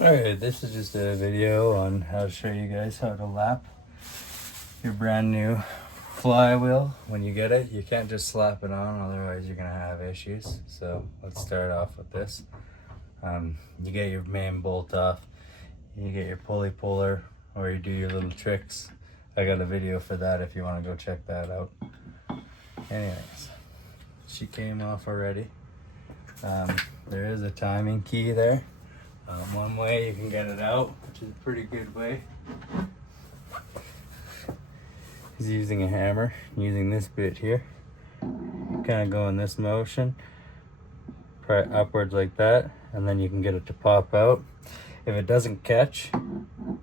Alright, this is just a video on how to show you guys how to lap your brand new flywheel. When you get it, you can't just slap it on, otherwise you're gonna have issues. So let's start off with this. You get your main bolt off, you get your pulley puller, or you do your little tricks. I got a video for that if you want to go check that out. Anyways, she came off already. There is a timing key there. One way you can get it out, which is a pretty good way, is using a hammer, using this bit here. You kind of go in this motion, pry upwards like that, and then you can get it to pop out. If it doesn't catch,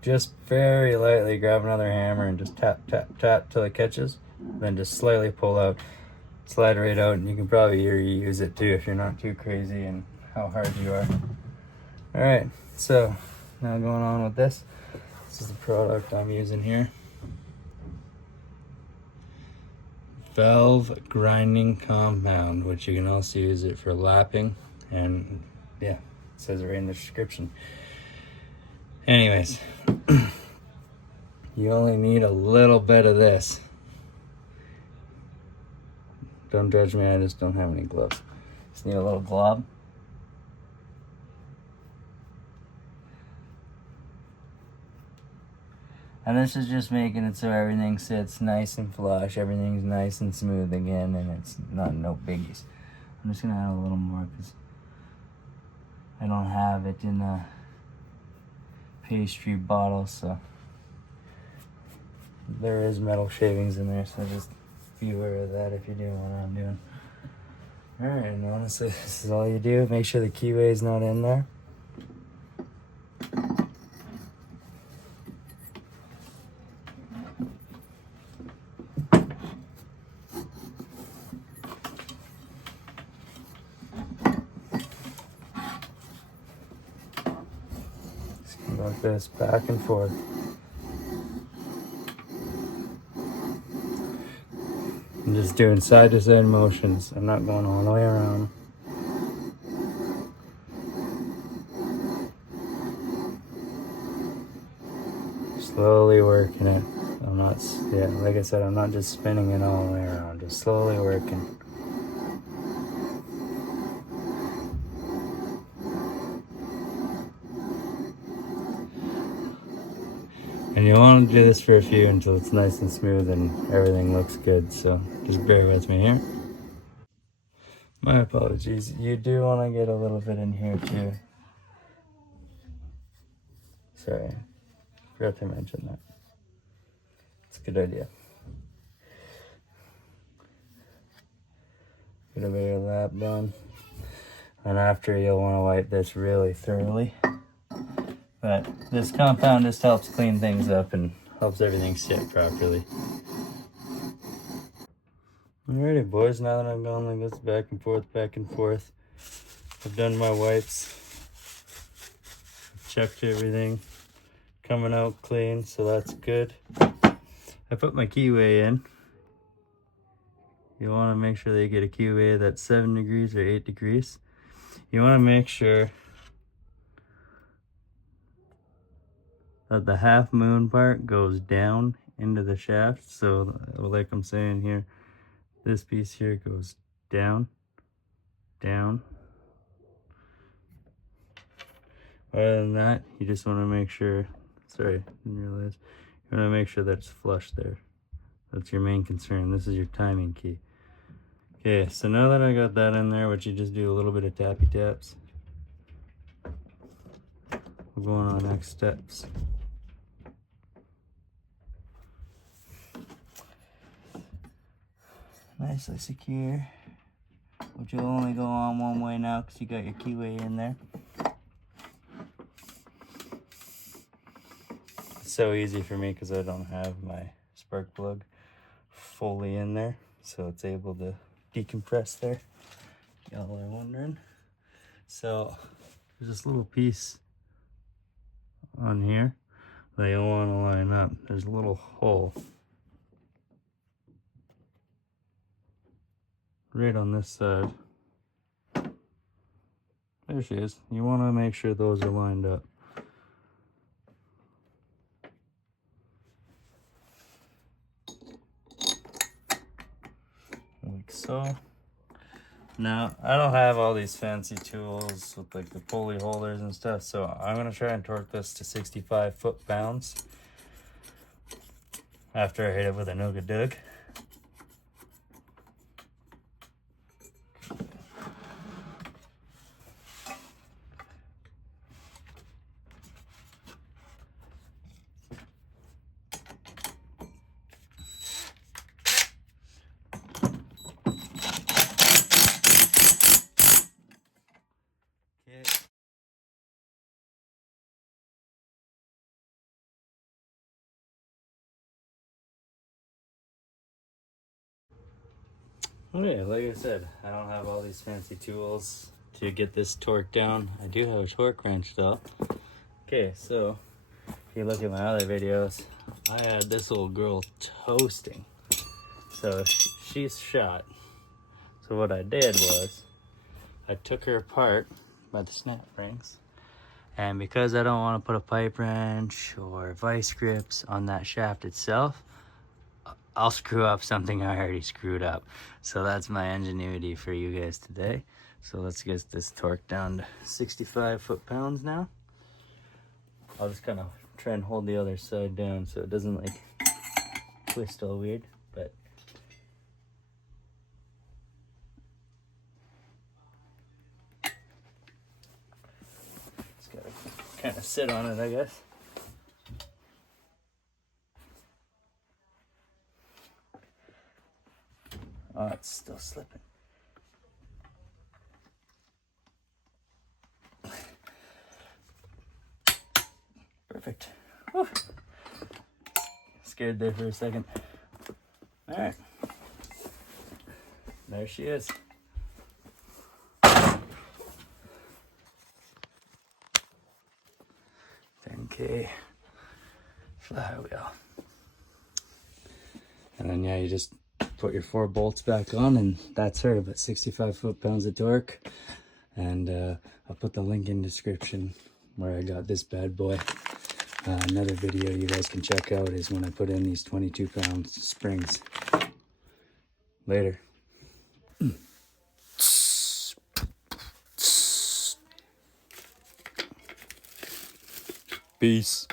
just very lightly grab another hammer and just tap, tap, tap till it catches. Then just slightly pull out, slide right out, and you can probably reuse it too if you're not too crazy and how hard you are. Alright, so now going on with this. This is the product I'm using here. Valve grinding compound, which you can also use it for lapping, and yeah, it says it right in the description. Anyways, you only need a little bit of this. Don't judge me, I just don't have any gloves. Just need a little glob. And this is just making it so everything sits nice and flush, everything's nice and smooth again, and it's no biggies. I'm just gonna add a little more because I don't have it in the pastry bottle, so there is metal shavings in there, so just be aware of that if you're doing what I'm doing. Alright, and honestly, this is all you do. Make sure the keyway is not in there. Like this, back and forth. I'm just doing side to side motions. I'm not going all the way around. Slowly working it. I'm not, like I said, I'm not just spinning it all the way around, just slowly working. And you want to do this for a few until it's nice and smooth and everything looks good, so just bear with me here. My apologies, you do want to get a little bit in here too. Sorry, forgot to mention that. It's a good idea. Get a bit of lap done. And after, you'll want to wipe this really thoroughly. But this compound just helps clean things up and helps everything sit properly. Alrighty boys, now that I've gone like this back and forth, I've done my wipes, checked everything, coming out clean, so that's good. I put my keyway in. You want to make sure that you get a keyway that's 7 degrees or 8 degrees. You want to make sure that the half moon part goes down into the shaft. So like I'm saying here, this piece here goes down, down. Other than that, you just want to make sure, sorry, didn't realize, you want to make sure that's flush there. That's your main concern. This is your timing key. Okay, so now that I got that in there, what you just do a little bit of tappy taps. We're going on next steps. Nicely secure, which will only go on one way now because you got your keyway in there. It's so easy for me because I don't have my spark plug fully in there, so it's able to decompress there. Y'all are wondering. So there's this little piece on here that you'll want to line up. There's a little hole right on this side. There she is. You want to make sure those are lined up. So now I don't have all these fancy tools with like the pulley holders and stuff, so I'm gonna try and torque this to 65 foot-pounds after I hit it with a Nooga-Doog. Okay, like I said, I don't have all these fancy tools to get this torque down. I do have a torque wrench though. Okay, so if you look at my other videos, I had this little girl toasting. So she's shot. So what I did was I took her apart by the snap rings, and because I don't want to put a pipe wrench or vice grips on that shaft itself, I'll screw up something I already screwed up. So that's my ingenuity for you guys today. So let's get this torque down to 65 foot-pounds now. I'll just kind of try and hold the other side down so it doesn't like twist all weird, but just gotta kind of sit on it, I guess. Oh, it's still slipping. Perfect. Whew. Scared there for a second. All right. There she is. 10K flywheel. And then, yeah, you just put your 4 bolts back on, and that's her. But 65 foot-pounds of torque. And I'll put the link in the description where I got this bad boy. Another video you guys can check out is when I put in these 22-pound springs. Later. Peace.